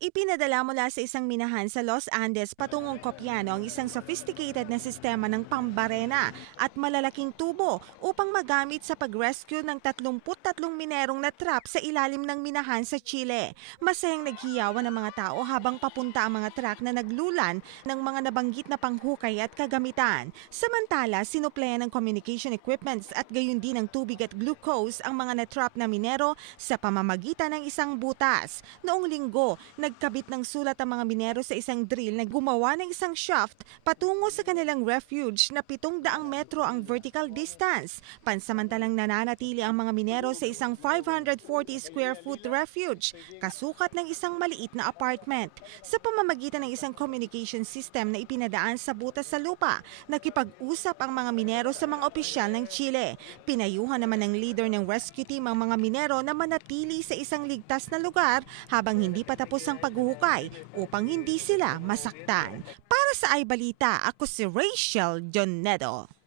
Ipinadala mula sa isang minahan sa Los Andes patungong Copiano ang isang sophisticated na sistema ng pambarena at malalaking tubo upang magamit sa pag-rescue ng 33 minerong na-trap sa ilalim ng minahan sa Chile. Masayang naghiyawan ng mga tao habang papunta ang mga truck na naglulan ng mga nabanggit na panghukay at kagamitan. Samantala, sinupleyan ng communication equipments at gayon din ng tubig at glucose ang mga na-trap na minero sa pamamagitan ng isang butas. Noong linggo, nagkabit ng sulat ang mga minero sa isang drill na gumawa ng isang shaft patungo sa kanilang refuge na 700 metro ang vertical distance. Pansamantalang nananatili ang mga minero sa isang 540 square foot refuge, kasukat ng isang maliit na apartment. Sa pamamagitan ng isang communication system na ipinadaan sa butas sa lupa, nakipag-usap ang mga minero sa mga opisyal ng Chile. Pinayuhan naman ng leader ng rescue team ang mga minero na manatili sa isang ligtas na lugar habang hindi pa tapos ang paghuhukay upang hindi sila masaktan. Para sa iBalita, ako si Rachel Jonedo.